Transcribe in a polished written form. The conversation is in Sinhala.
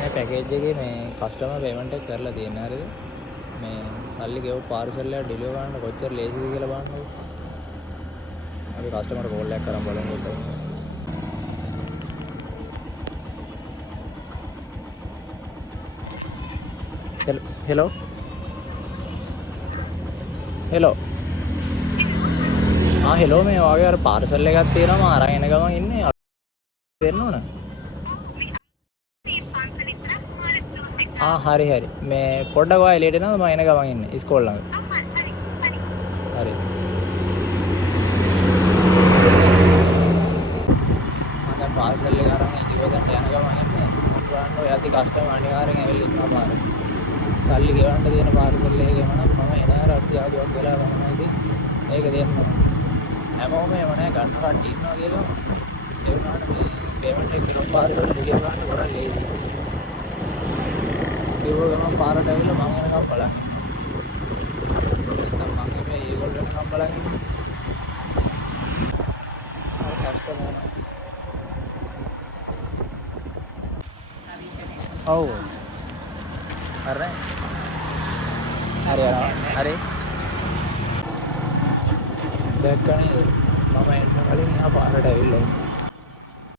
මේ පැකේජ් එකේ මේ කස්ටමර් පේමන්ට් එක කරලා තියෙනවා හරිද? මේ සල්ලි ගෙවපු පාර්සල් එක ඩෙලිවර් කරන්න කොච්චර ලේසිද කියලා බලන්නකෝ. අපි කස්ටමර් කෝල් එකක් කරන් බලමු. හෙලෝ හෙලෝ හෙලෝ මේ වගේ අර පාර්සල් එකක් තියෙනවා මම අරන් එන ගමන් ඉන්නේ දෙන්න ඕන. හරි හරි මේ පොඩ්ඩක් ඔයා එළියට එනවද? මම එන ගමන් ඉන්නේ ඉස්කෝල ළඟ. හරි. මම දැන් පාර්සල් එක අරන් ඉදිරියට යන ගමන් ඉන්නේ. මම බලන්න ඔය ඇති කස්ටමර් අනිවාර්යෙන් ඇවිල්ලා ඉන්නවා පාර. සල්ලි ගෙවන්න තියෙන පාර්සල් එක ගමන මම එන රස්ති ආදුවක් වෙලා තමයි ඉතින් ඒක දෙන්න. හැමෝම එම නැහැ ගන්න කට්ටි ඉන්නවා කියලා. ඒ වුණාට මේ පේමන්ට් එක කිලෝ පාර්සල් ඩෙලිවර් කරන්න ගොඩක් ලේසි. කිව්ව ගමන් පාරට ඇවිල්ලා මම එනකම් බලන්න. නැත්නම් මම මේ ඒගොල්ලෝ එනකම් බලන් ඉන්නේ. හරි කස්ටමර්. ඔව්. හරි. හරි. දැක්කනේ මම එන්න කලින් එහා පාරට ඇවිල්ලා ඉන්නේ.